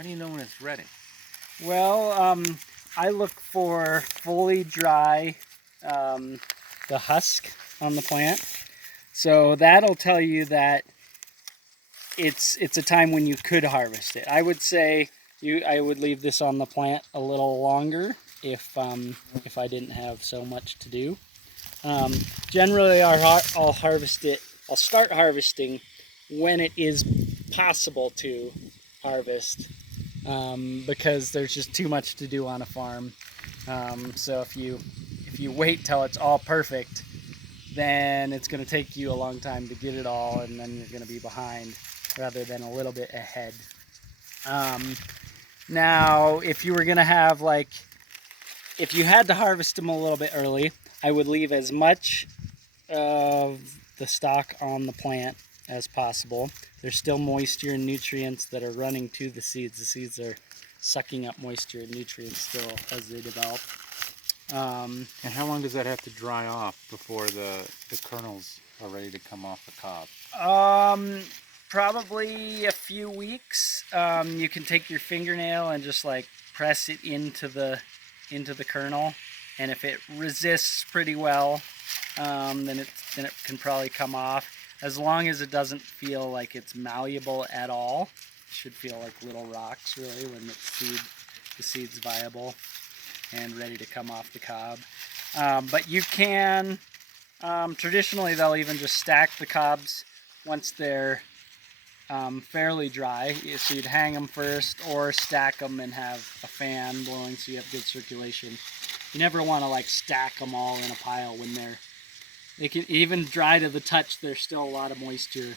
How do you know when it's ready? Well, I look for fully dry, the husk on the plant. So that'll tell you that it's a time when you could harvest it. I would say I would leave this on the plant a little longer if I didn't have so much to do. Generally, I'll harvest it. I'll start harvesting when it is possible to harvest, because there's just too much to do on a farm. So if you wait till it's all perfect, then it's going to take you a long time to get it all, and then you're going to be behind rather than a little bit ahead. Now, if you were going to have if you had to harvest them a little bit early, I would leave as much of the stock on the plant as possible. There's still moisture and nutrients that are running to the seeds. The seeds are sucking up moisture and nutrients still as they develop. And how long does that have to dry off before the kernels are ready to come off the cob? Probably a few weeks. You can take your fingernail and just press it into the kernel, and if it resists pretty well, then it can probably come off. As long as it doesn't feel like it's malleable at all. It should feel like little rocks really when the seed's viable and ready to come off the cob. But you can, traditionally they'll even just stack the cobs once they're fairly dry. So you'd hang them first or stack them and have a fan blowing so you have good circulation. You never want to stack them all in a pile when they can even dry to the touch. There's still a lot of moisture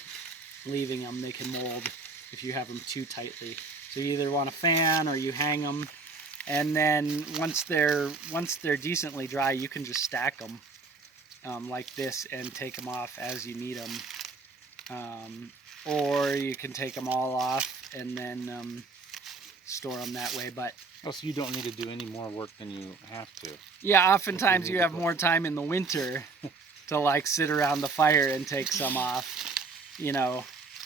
leaving them. They can mold if you have them too tightly. So you either want a fan or you hang them, and then once they're decently dry, you can just stack them like this and take them off as you need them. Or you can take them all off and then store them that way. But So you don't need to do any more work than you have to. yeah, oftentimes you have more time in the winter to sit around the fire and take some off.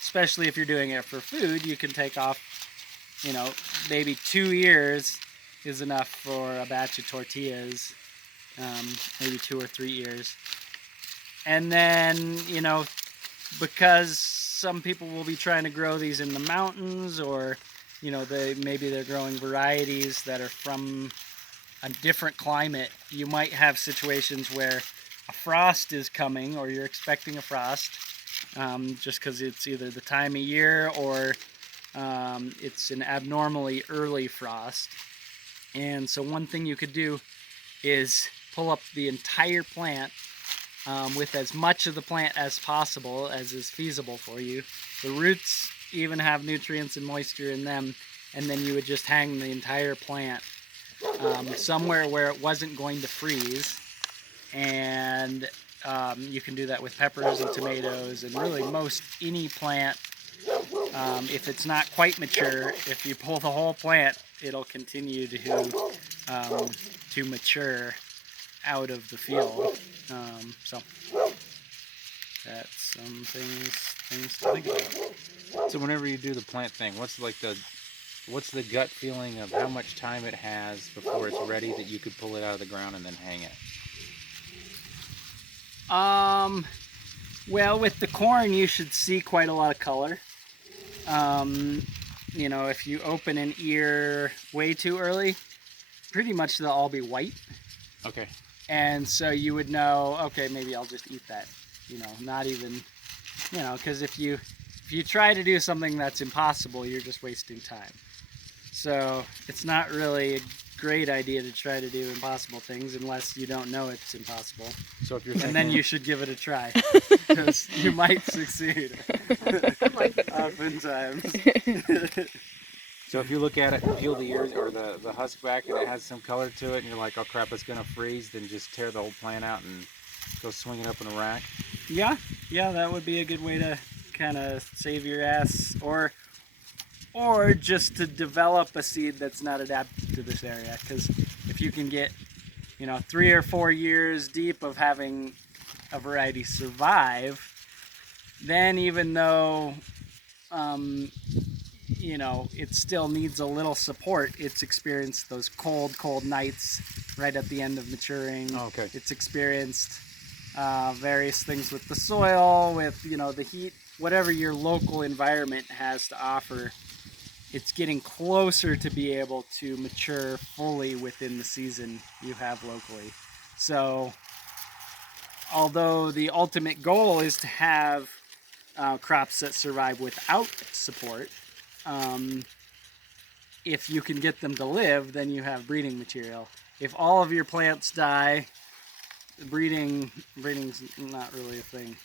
Especially if you're doing it for food, you can take off, maybe 2 ears is enough for a batch of tortillas, maybe 2 or 3 ears. And then, because some people will be trying to grow these in the mountains, or maybe they're growing varieties that are from a different climate, you might have situations where a frost is coming, or you're expecting a frost, just because it's either the time of year or it's an abnormally early frost. And so one thing you could do is pull up the entire plant with as much of the plant as possible, as is feasible for you. The roots even have nutrients and moisture in them, and then you would just hang the entire plant somewhere where it wasn't going to freeze. And you can do that with peppers and tomatoes, and really most any plant. If it's not quite mature, if you pull the whole plant, it'll continue to mature out of the field. So that's some things to think about. So whenever you do the plant thing, what's the gut feeling of how much time it has before it's ready that you could pull it out of the ground and then hang it? Well, with the corn, you should see quite a lot of color. If you open an ear way too early, pretty much they'll all be white. Okay. And so you would know, okay, maybe I'll just eat that. Not even, because if you try to do something that's impossible, you're just wasting time. So it's not really a great idea to try to do impossible things unless you don't know it's impossible. So if you're and then you should give it a try, because you might succeed. Oftentimes. So if you look at it and peel the ears or the husk back and it has some color to it and you're like, oh crap, it's going to freeze, then just tear the whole plant out and go swing it up in a rack? Yeah, that would be a good way to kind of save your ass, or just to develop a seed that's not adapted to this area. Because if you can get 3 or 4 years deep of having a variety survive, then even though it still needs a little support. It's experienced those cold nights right at the end of maturing. Oh, okay. It's experienced various things with the soil, with, the heat, whatever your local environment has to offer. It's getting closer to be able to mature fully within the season you have locally. So, although the ultimate goal is to have crops that survive without support, if you can get them to live, then you have breeding material. If all of your plants die, breeding's not really a thing.